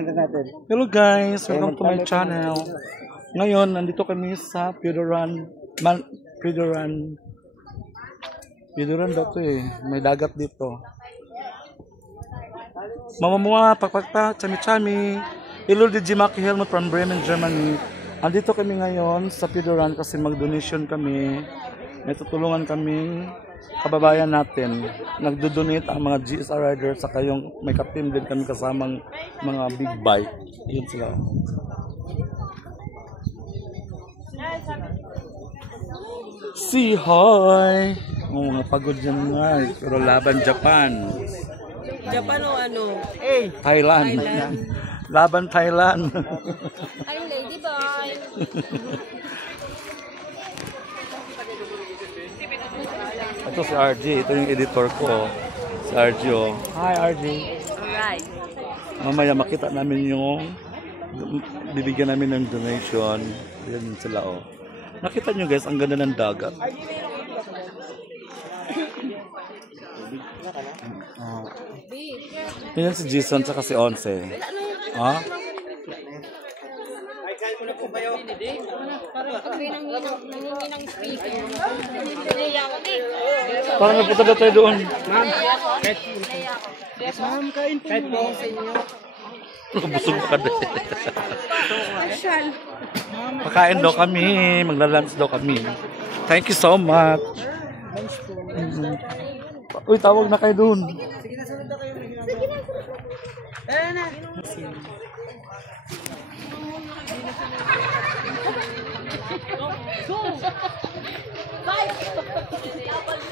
Hello guys, welcome to my channel. Ngayon, nandito kami sa Pidoran daw to eh. May dagat dito. Mamamua, pakpakpa, chami-chami. Hello, DJ Maki Helmut from Bremen, Germany. Andito kami ngayon sa Pidoran kasi mag-donation kami. May tutulungan kami kababayan natin. Nagdo-donate ang mga GSR riders saka yung may ka-team din kami kasamang mga big bike. Yun sila. See, hi! Oh, napagod yan nga. Pero laban Japan. Japan o ano? Thailand. Laban Thailand. I'm Lady Boy. Ito si RJ. Ito yung editor ko. Si RJ. Oh. Hi RJ. Alright. Mamaya makita namin yung bibigyan namin ng donation. Yan sila oh. Nakita nyo guys, ang ganda ng dagat. Yan si Jason saka si Once. Ha? Parang nagpunta na tayo doon. Ma'am, kain po mo sa inyo. Busog ka din. Pakain daw kami. Magla-lunch daw kami. Thank you so much. Uy, tawag na kayo doon. Sige na, sunod na kayo. Sige na, sunod na. Ayan na.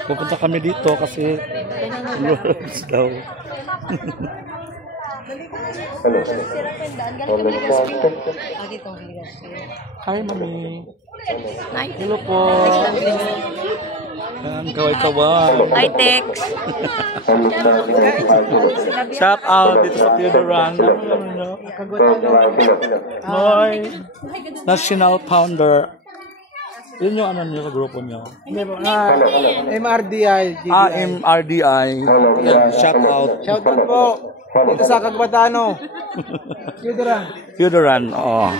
Pupunta kami dito kasi lunch daw. Hi, Mami. Hello po. Kaway-kaway. Hi, Tex. Shout out dito sa Pidoran. Hoy. National Pounder. Yun yung ano niyo sa grupo niyo. MRDI. MRDI. Shout out. Shout out po. Dito sa Kagbatano. Pidoran, oo.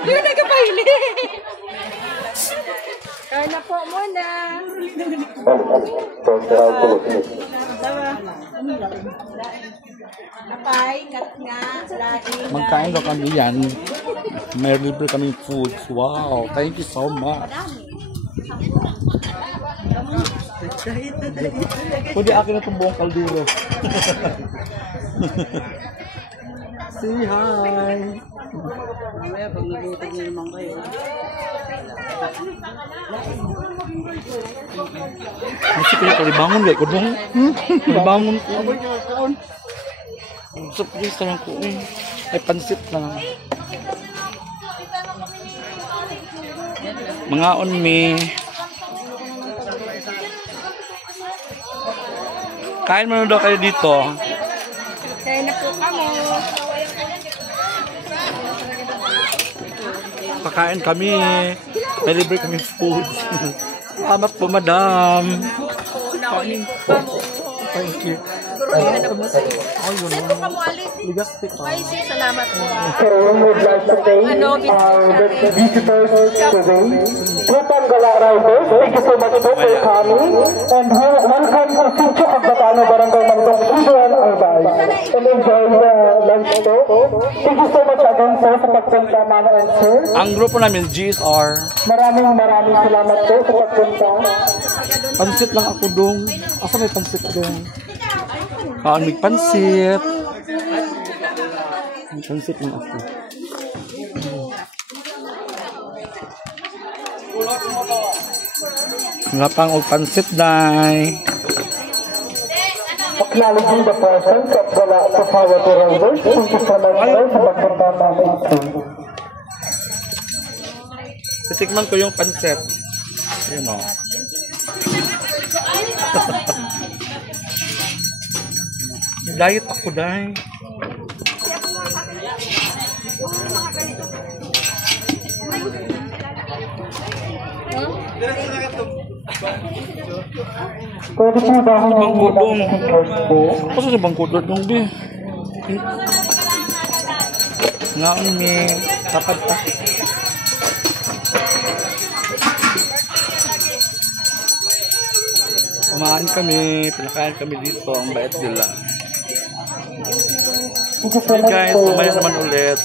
Hindi na kapahili. Kaya na po muna. Kapay, kat nga, laing. Magkain daw kami yan. May libre kaming foods. Wow, thank you so much. Pwede akin na itong buong kaldero. Say hi! Mamaya pag nalutag na naman kayo. Masih ko libangon gay ko dong. Libangon ko. Surprise lang ko eh. Ay pansit na. Mga onmi. Kain mo daw kayo dito. Kaya na po kamo. Pakain kami. May libre kami food. Salamat po, madam. Thank you. Ay, yun. Ligastik pa. Ay, salamat po. would like to thank the visitors today. Grupan Gala Riders, thank you so much po for coming. And welcome to Sitio Kagbatano, Barangay Mantong, Pidoran, Albay. And enjoy the lunch po. Thank you so much again po sa pagpunta, Mama and Sir. Ang grupo namin, GSR. Maraming salamat po sa pagpunta. Pansit lang ako dong. Asa may pansit dong? May pansit. May pansit lang ako. Nga pang og pansit day. Acknowledging the presence of Gala Society Riders. Thank you so much po sa pagpunta, Mama and Sir. Titikman ko yung pansit. Ayun o. Diet ako dahil. Pwede po ba ang Bangkudong. stickers po? Kasi sa bangkudong dong bi. Nga may tapat pa. Kumain kami, pinakain kami dito, ang bait nila. Okay guys, mamaya naman ulit.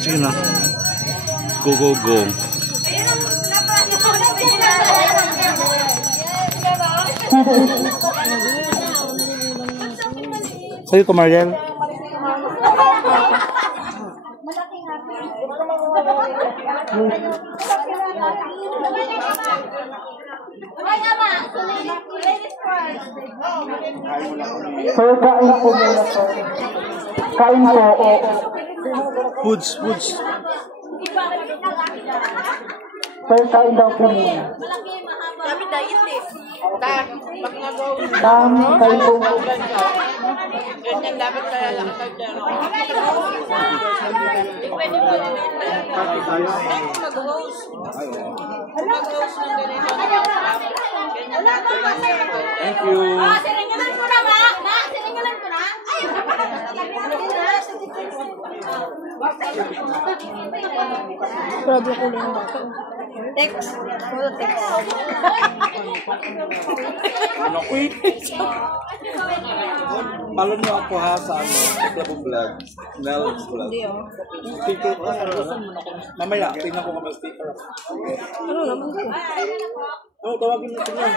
Sige na. Go, go, go. Sa'yo to, Mariel. Sir, kain po muna po. Kain po. Foods. Sir, kain daw po muna. Kami diet eh. Kain po. Ganyan dapat kaya lang tayo dyan. Pwede mo mag-host. Mag-host ng ganito. Ganyan dapat. Thank you. Siringalan ko na ba? Siringalan ko na? Ay! Problem ko lang ba? Text. Puro text. Follow mo ako ha sa Club Vlog. Mel's Vlog. Speaker ko. Mamaya, tingnan ko kung speaker. Ano naman ko? Oh, tawagin mo siya.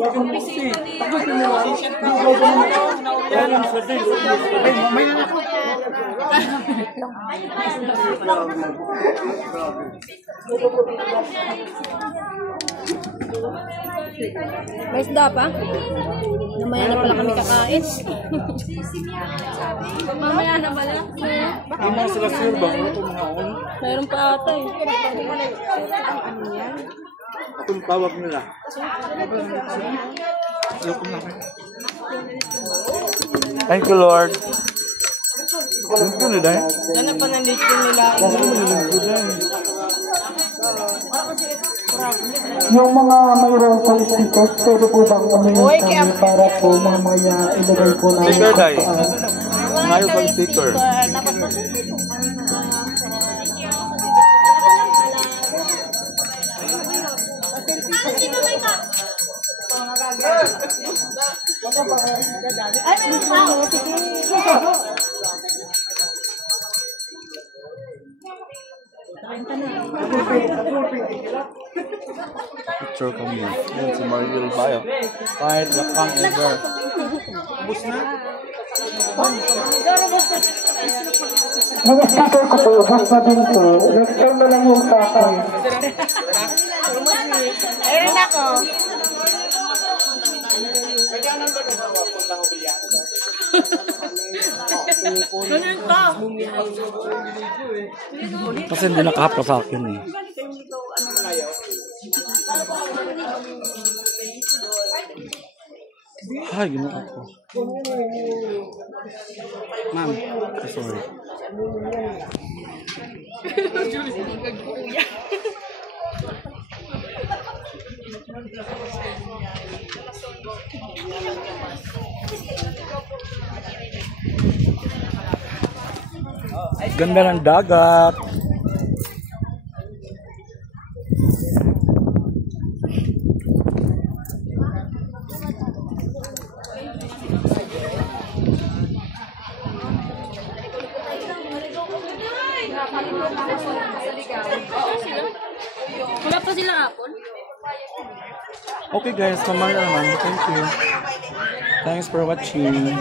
Tawagin mo si. Mamaya na. May isda pa? Mamaya na pala kami kakain. Mamaya na pala. Hindi mo sila sir ba? Ano itong mga on? Mayroon pa ata eh. Itong tawag nila. Thank you, Lord. Thank you, Lord. Ganap pa ng lechon nila. Yung mga mayroon po stickers, pwede po bang uminom kami para po mamaya ilagay po namin Sticker, Day. kung saan. Ngayon pang sticker. Picture kami. Yan si Mariel Bayo. Kahit lakang ever. Mga sticker ko po, ubos na din po. Next time na lang yung sa akin. Ayun ako. Kasi hindi nakahapla sa akin eh. Ay, ginawa ko. Ma'am, sorry. Ganda ng dagat. Wala pa silang apple? Okay guys, mamaya naman. Thank you. Thanks for watching.